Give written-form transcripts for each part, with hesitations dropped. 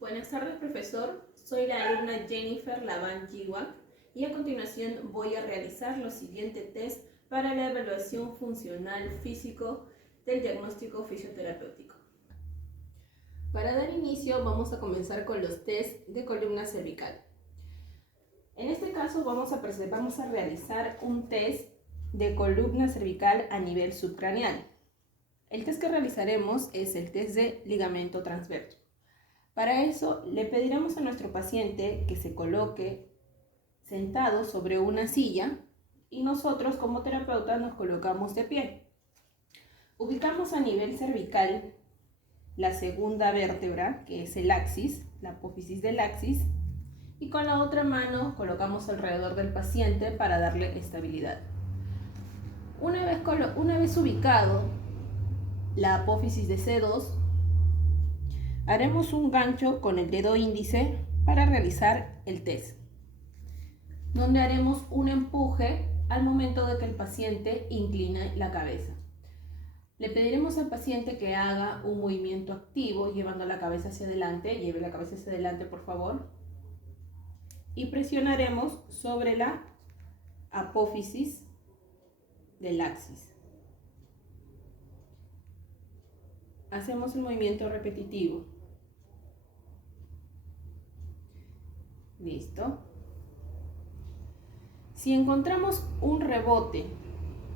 Buenas tardes, profesor. Soy la alumna Jennifer Lavan Giwak y a continuación voy a realizar los siguientes test para la evaluación funcional físico del diagnóstico fisioterapéutico. Para dar inicio vamos a comenzar con los test de columna cervical. En este caso vamos a realizar un test de columna cervical a nivel subcraneal. El test que realizaremos es el test de ligamento transverso. Para eso le pediremos a nuestro paciente que se coloque sentado sobre una silla y nosotros como terapeuta nos colocamos de pie. Ubicamos a nivel cervical la segunda vértebra, que es el axis, la apófisis del axis, y con la otra mano colocamos alrededor del paciente para darle estabilidad. Una vez ubicado la apófisis de C2, haremos un gancho con el dedo índice para realizar el test, donde haremos un empuje al momento de que el paciente incline la cabeza. Le pediremos al paciente que haga un movimiento activo llevando la cabeza hacia adelante. Lleve la cabeza hacia adelante, por favor. Y presionaremos sobre la apófisis del axis. Hacemos el movimiento repetitivo. Listo. Si encontramos un rebote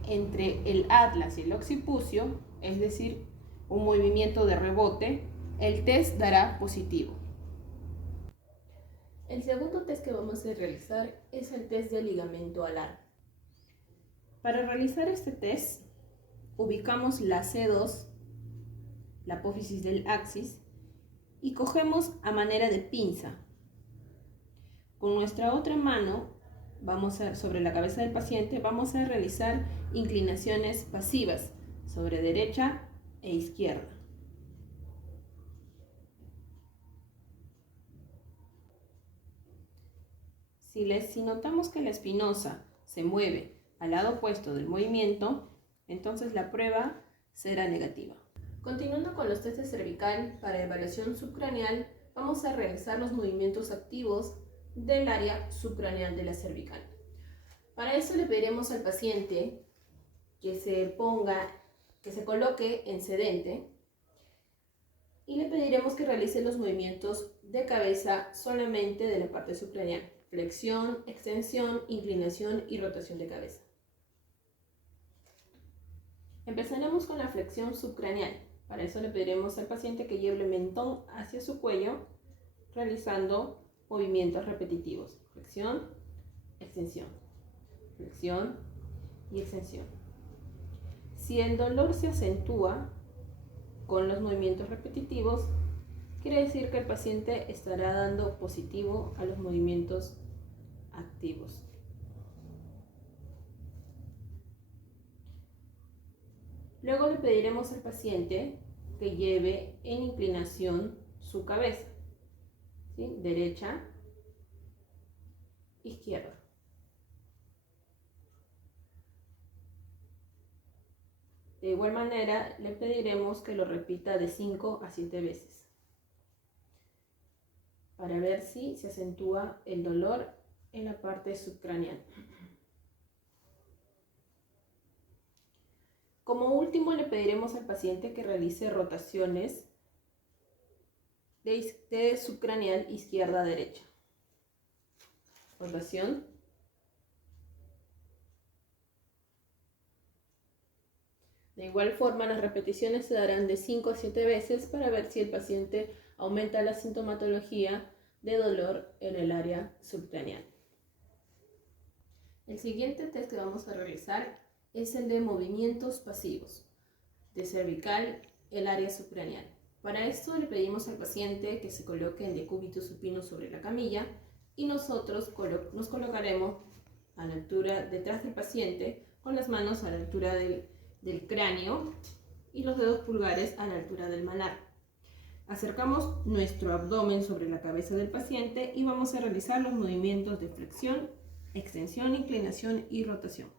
entre el atlas y el occipucio, es decir, un movimiento de rebote, el test dará positivo. El segundo test que vamos a realizar es el test de ligamento alar. Para realizar este test, ubicamos la C2, la apófisis del axis, y cogemos a manera de pinza. Con nuestra otra mano, sobre la cabeza del paciente, vamos a realizar inclinaciones pasivas sobre derecha e izquierda. Si notamos que la espinosa se mueve al lado opuesto del movimiento, entonces la prueba será negativa. Continuando con los test de cervical para evaluación subcraneal, vamos a realizar los movimientos activos del área subcraneal de la cervical. Para eso le pediremos al paciente que se coloque en sedente y le pediremos que realice los movimientos de cabeza solamente de la parte subcraneal: flexión, extensión, inclinación y rotación de cabeza. Empezaremos con la flexión subcraneal. Para eso le pediremos al paciente que lleve el mentón hacia su cuello, realizando movimientos repetitivos: flexión, extensión, flexión y extensión. Si el dolor se acentúa con los movimientos repetitivos, quiere decir que el paciente estará dando positivo a los movimientos activos. Luego le pediremos al paciente que lleve en inclinación su cabeza, ¿sí? Derecha, izquierda. De igual manera, le pediremos que lo repita de 5 a 7 veces para ver si se acentúa el dolor en la parte subcraneal. Como último, le pediremos al paciente que realice rotaciones de subcraneal izquierda a derecha. Rotación. De igual forma, las repeticiones se darán de 5 a 7 veces para ver si el paciente aumenta la sintomatología de dolor en el área subcraneal. El siguiente test que vamos a realizar es el de movimientos pasivos de cervical, el área subcraneal. Para esto le pedimos al paciente que se coloque en decúbito supino sobre la camilla y nosotros nos colocaremos a la altura detrás del paciente, con las manos a la altura del cráneo y los dedos pulgares a la altura del malar. Acercamos nuestro abdomen sobre la cabeza del paciente y vamos a realizar los movimientos de flexión, extensión, inclinación y rotación.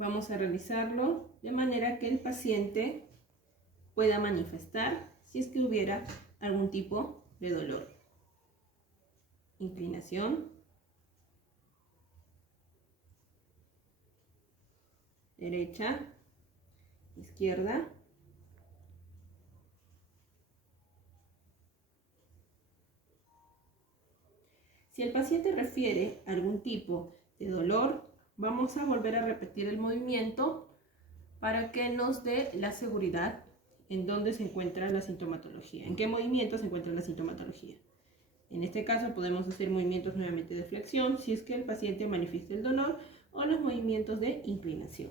Vamos a realizarlo de manera que el paciente pueda manifestar si es que hubiera algún tipo de dolor. Inclinación. Derecha. Izquierda. Si el paciente refiere algún tipo de dolor, vamos a volver a repetir el movimiento para que nos dé la seguridad en dónde se encuentra la sintomatología, en qué movimiento se encuentra la sintomatología. En este caso podemos hacer movimientos nuevamente de flexión si es que el paciente manifiesta el dolor o los movimientos de inclinación.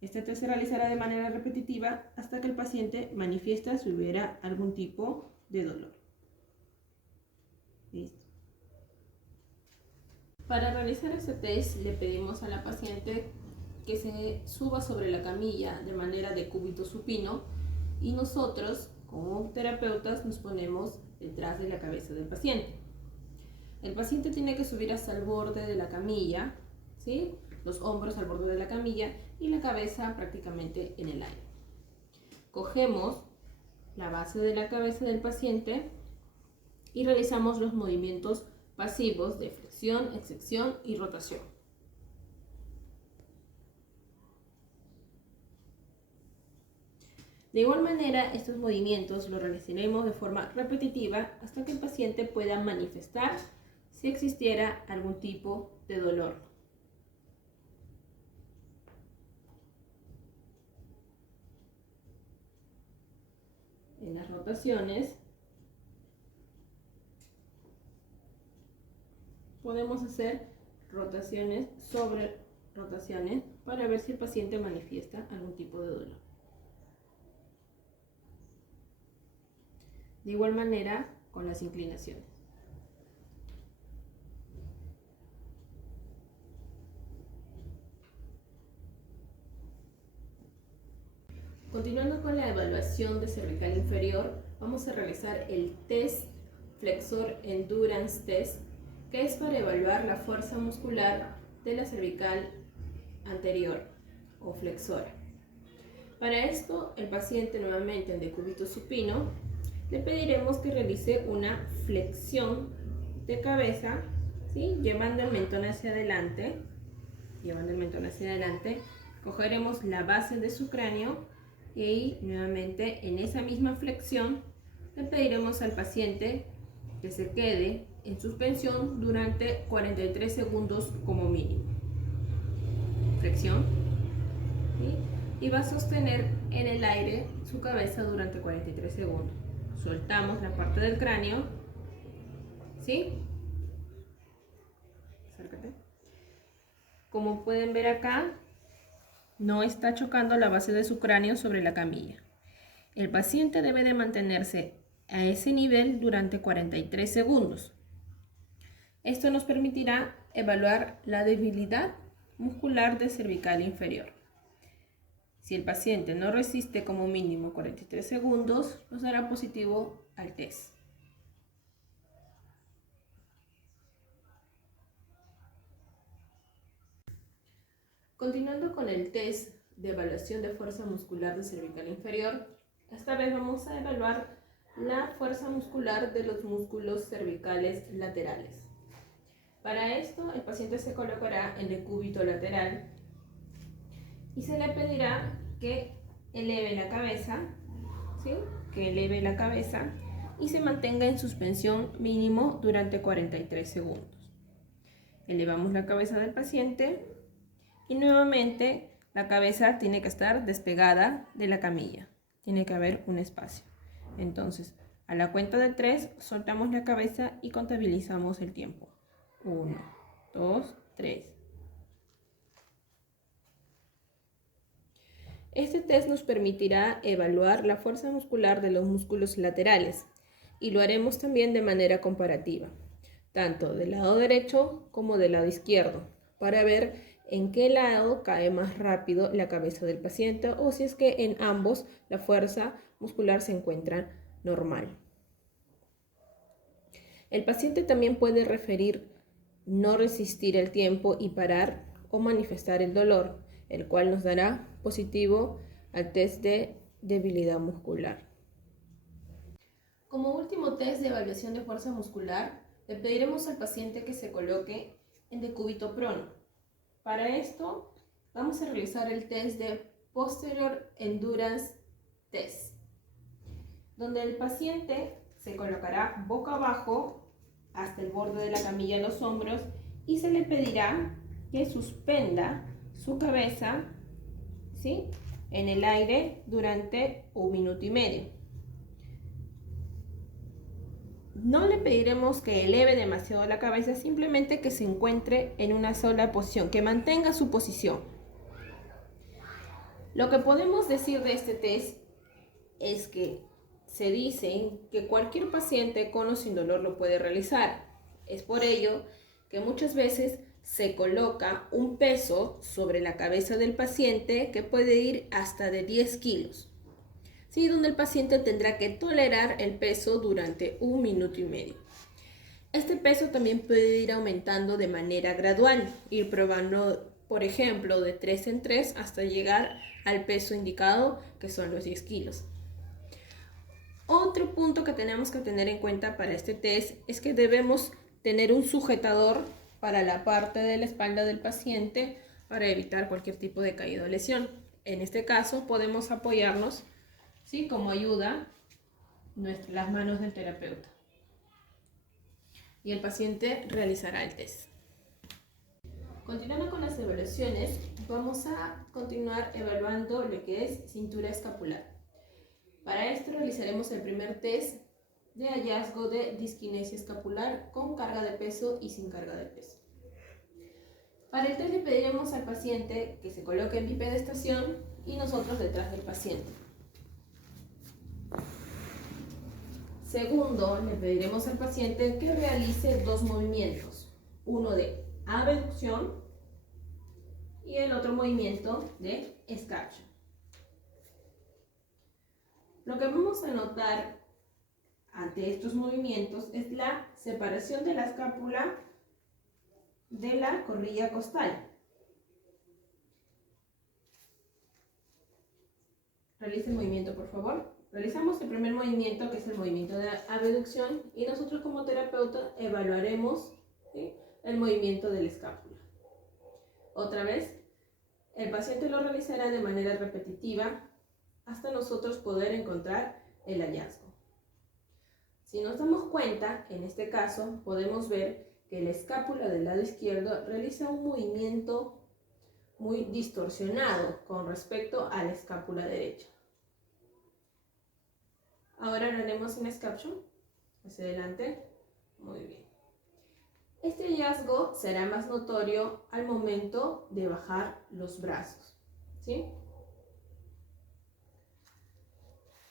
Este test se realizará de manera repetitiva hasta que el paciente manifiesta si hubiera algún tipo de dolor. Listo. Para realizar este test le pedimos a la paciente que se suba sobre la camilla de manera de cúbito supino y nosotros como terapeutas nos ponemos detrás de la cabeza del paciente. El paciente tiene que subir hasta el borde de la camilla, ¿sí? Los hombros al borde de la camilla y la cabeza prácticamente en el aire. Cogemos la base de la cabeza del paciente y realizamos los movimientos pasivos de flexión, extensión y rotación. De igual manera, estos movimientos los realizaremos de forma repetitiva hasta que el paciente pueda manifestar si existiera algún tipo de dolor. En las rotaciones podemos hacer rotaciones sobre rotaciones para ver si el paciente manifiesta algún tipo de dolor. De igual manera con las inclinaciones. Continuando con la evaluación de cervical inferior, vamos a realizar el test Flexor Endurance Test, que es para evaluar la fuerza muscular de la cervical anterior o flexora. Para esto, el paciente nuevamente en decúbito supino, le pediremos que realice una flexión de cabeza, ¿sí? Llevando el mentón hacia adelante. Cogeremos la base de su cráneo y nuevamente en esa misma flexión le pediremos al paciente que se quede en suspensión durante 43 segundos como mínimo. Flexión. ¿Sí? Y va a sostener en el aire su cabeza durante 43 segundos. Soltamos la parte del cráneo. ¿Sí? Acércate. Como pueden ver acá, no está chocando la base de su cráneo sobre la camilla. El paciente debe de mantenerse a ese nivel durante 43 segundos. Esto nos permitirá evaluar la debilidad muscular de cervical inferior. Si el paciente no resiste como mínimo 43 segundos, nos dará positivo al test. Continuando con el test de evaluación de fuerza muscular de cervical inferior, esta vez vamos a evaluar la fuerza muscular de los músculos cervicales laterales. Para esto, el paciente se colocará en decúbito lateral y se le pedirá que eleve la cabeza, ¿sí? Que eleve la cabeza y se mantenga en suspensión mínimo durante 43 segundos. Elevamos la cabeza del paciente y nuevamente la cabeza tiene que estar despegada de la camilla. Tiene que haber un espacio. Entonces, a la cuenta de 3, soltamos la cabeza y contabilizamos el tiempo. 1, 2, 3. Este test nos permitirá evaluar la fuerza muscular de los músculos laterales y lo haremos también de manera comparativa, tanto del lado derecho como del lado izquierdo, para ver en qué lado cae más rápido la cabeza del paciente o si es que en ambos la fuerza muscular se encuentra normal. El paciente también puede referir no resistir el tiempo y parar o manifestar el dolor. el cual nos dará positivo al test de debilidad muscular. Como último test de evaluación de fuerza muscular, le pediremos al paciente que se coloque en decúbito prono. Para esto, vamos a realizar el test de Posterior Endurance Test, donde el paciente se colocará boca abajo hasta el borde de la camilla en los hombros y se le pedirá que suspenda su cabeza, ¿sí?, en el aire durante 1 minuto y medio. No le pediremos que eleve demasiado la cabeza, simplemente que se encuentre en una sola posición, que mantenga su posición. Lo que podemos decir de este test es que se dice que cualquier paciente con o sin dolor lo puede realizar. Es por ello que muchas veces se coloca un peso sobre la cabeza del paciente que puede ir hasta de 10 kilos. ¿Sí? Donde el paciente tendrá que tolerar el peso durante 1 minuto y medio. Este peso también puede ir aumentando de manera gradual, ir probando, por ejemplo, de 3 en 3 hasta llegar al peso indicado, que son los 10 kilos. Otro punto que tenemos que tener en cuenta para este test es que debemos tener un sujetador para la parte de la espalda del paciente para evitar cualquier tipo de caída o lesión. En este caso podemos apoyarnos, ¿sí?, como ayuda las manos del terapeuta. Y el paciente realizará el test. Continuando con las evaluaciones, vamos a continuar evaluando lo que es cintura escapular. Para esto realizaremos el primer test de hallazgo de disquinesia escapular con carga de peso y sin carga de peso. Para el test le pediremos al paciente que se coloque en bipedestación y nosotros detrás del paciente. Segundo, le pediremos al paciente que realice 2 movimientos, uno de abducción y el otro movimiento de extraction. Lo que vamos a notar ante estos movimientos es la separación de la escápula de la corrilla costal. Realice el movimiento, por favor. Realizamos el primer movimiento, que es el movimiento de abducción, y nosotros como terapeuta evaluaremos, ¿sí?, el movimiento de la escápula. Otra vez, el paciente lo realizará de manera repetitiva hasta nosotros poder encontrar el hallazgo. Si nos damos cuenta, en este caso, podemos ver que la escápula del lado izquierdo realiza un movimiento muy distorsionado con respecto a la escápula derecha. Ahora haremos un extraction hacia adelante. Muy bien. Este hallazgo será más notorio al momento de bajar los brazos, ¿sí?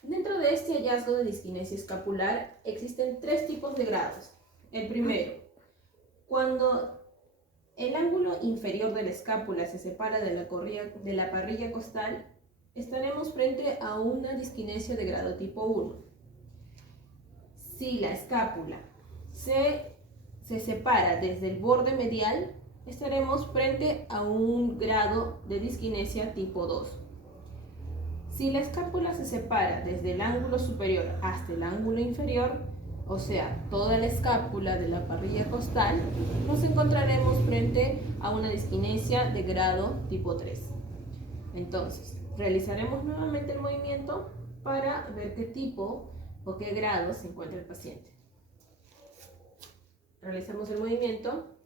Dentro de este hallazgo de disquinesia escapular existen 3 tipos de grados. El primero, cuando el ángulo inferior de la escápula se separa de la parrilla costal, estaremos frente a una disquinesia de grado tipo 1. Si la escápula se separa desde el borde medial, estaremos frente a un grado de disquinesia tipo 2. Si la escápula se separa desde el ángulo superior hasta el ángulo inferior, o sea, toda la escápula de la parrilla costal, nos encontraremos frente a una disquinesia de grado tipo 3. Entonces, realizaremos nuevamente el movimiento para ver qué tipo o qué grado se encuentra el paciente. Realizamos el movimiento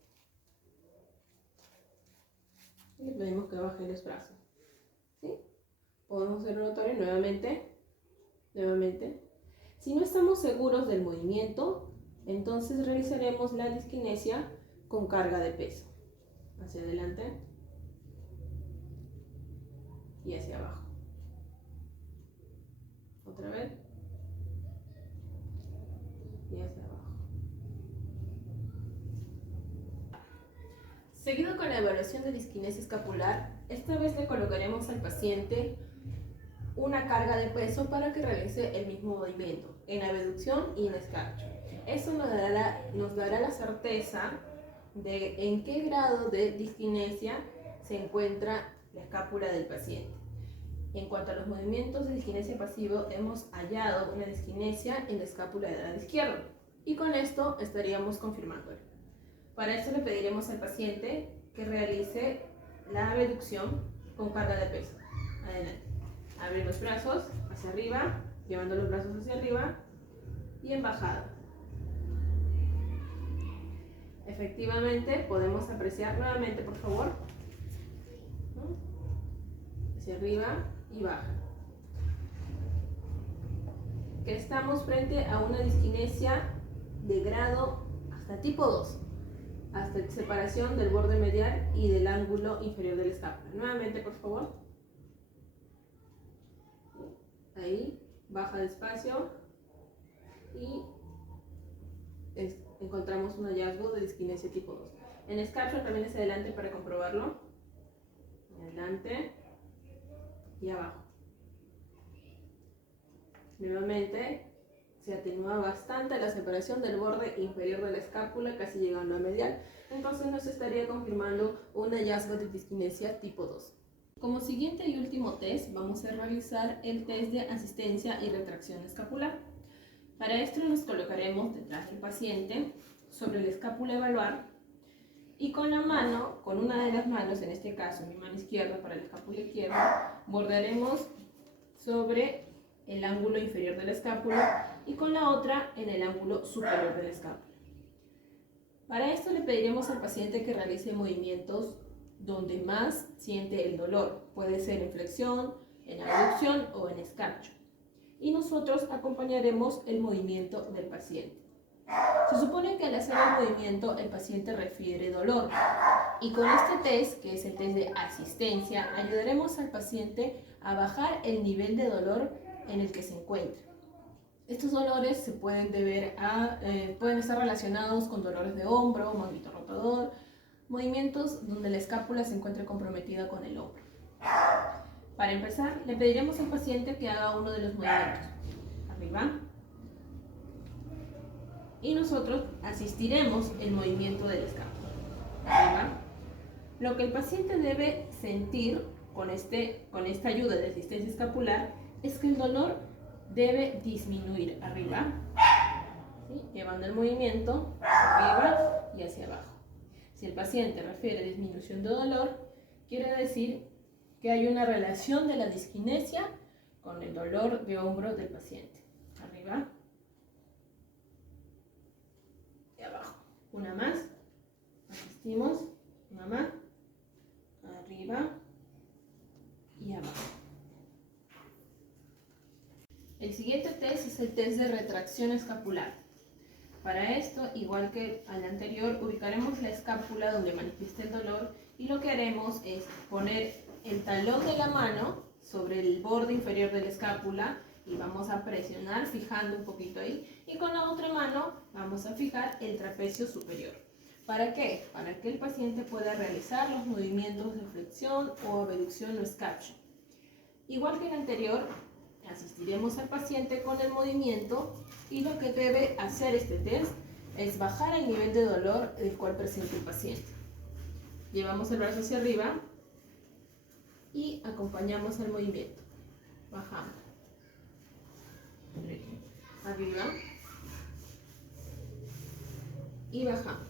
y le pedimos que baje los brazos, ¿sí? Podemos hacerlo notorio nuevamente. Si no estamos seguros del movimiento, entonces realizaremos la disquinesia con carga de peso. Hacia adelante y hacia abajo. Otra vez. Y hacia abajo. Seguido con la evaluación de disquinesia escapular, esta vez le colocaremos al paciente una carga de peso para que realice el mismo movimiento en abducción y en extraction. Eso nos dará la certeza de en qué grado de disquinesia se encuentra la escápula del paciente. En cuanto a los movimientos de disquinesia pasivo, hemos hallado una disquinesia en la escápula del lado izquierdo y con esto estaríamos confirmándolo. Para esto le pediremos al paciente que realice la abducción con carga de peso. Adelante. Abrir los brazos hacia arriba, llevando los brazos hacia arriba y en bajada. Efectivamente, podemos apreciar nuevamente, por favor, hacia arriba y baja. Que estamos frente a una disquinesia de grado hasta tipo 2, hasta separación del borde medial y del ángulo inferior de la escápula. Nuevamente, por favor. Ahí, baja despacio y encontramos un hallazgo de disquinesia tipo 2. En Scaption también es adelante para comprobarlo. Adelante y abajo. Nuevamente se atenúa bastante la separación del borde inferior de la escápula, casi llegando a medial. Entonces nos estaría confirmando un hallazgo de disquinesia tipo 2. Como siguiente y último test, vamos a realizar el test de asistencia y retracción escapular. Para esto nos colocaremos detrás del paciente sobre la escápula evaluar y con la mano, con una de las manos, en este caso mi mano izquierda para la escápula izquierda, bordaremos sobre el ángulo inferior de la escápula y con la otra en el ángulo superior de la escápula. Para esto le pediremos al paciente que realice movimientos donde más siente el dolor. Puede ser en flexión, en abducción o en scaption. Y nosotros acompañaremos el movimiento del paciente. Se supone que al hacer el movimiento el paciente refiere dolor. Y con este test, que es el test de asistencia, ayudaremos al paciente a bajar el nivel de dolor en el que se encuentra. Estos dolores se pueden deber a, pueden estar relacionados con dolores de hombro, manguito rotador, movimientos donde la escápula se encuentre comprometida con el hombro. Para empezar, le pediremos al paciente que haga uno de los movimientos. Arriba. Y nosotros asistiremos el movimiento de la escápula. Arriba. Lo que el paciente debe sentir con esta ayuda de asistencia escapular es que el dolor debe disminuir. Arriba. ¿Sí? Llevando el movimiento hacia arriba y hacia abajo. Si el paciente refiere disminución de dolor, quiere decir que hay una relación de la disquinesia con el dolor de hombro del paciente. Arriba y abajo. Una más. Asistimos. Una más. Arriba y abajo. El siguiente test es el test de retracción escapular. Para esto, igual que al anterior, ubicaremos la escápula donde manifiesta el dolor y lo que haremos es poner el talón de la mano sobre el borde inferior de la escápula y vamos a presionar fijando un poquito ahí y con la otra mano vamos a fijar el trapecio superior. ¿Para qué? Para que el paciente pueda realizar los movimientos de flexión o abducción o scaption. Igual que el anterior, asistiremos al paciente con el movimiento y lo que debe hacer este test es bajar el nivel de dolor del cual presenta el paciente. Llevamos el brazo hacia arriba y acompañamos el movimiento. Bajamos. Arriba. Y bajamos.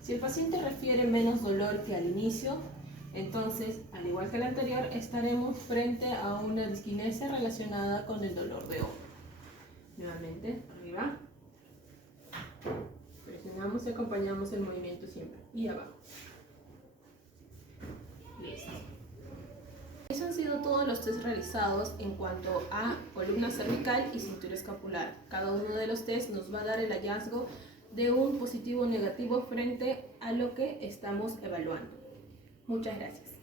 Si el paciente refiere menos dolor que al inicio, entonces, al igual que el anterior, estaremos frente a una disquinesia relacionada con el dolor de hombro. Nuevamente, arriba. Presionamos y acompañamos el movimiento siempre. Y abajo. Listo. Esos han sido todos los test realizados en cuanto a columna cervical y cintura escapular. Cada uno de los test nos va a dar el hallazgo de un positivo o negativo frente a lo que estamos evaluando. Muchas gracias.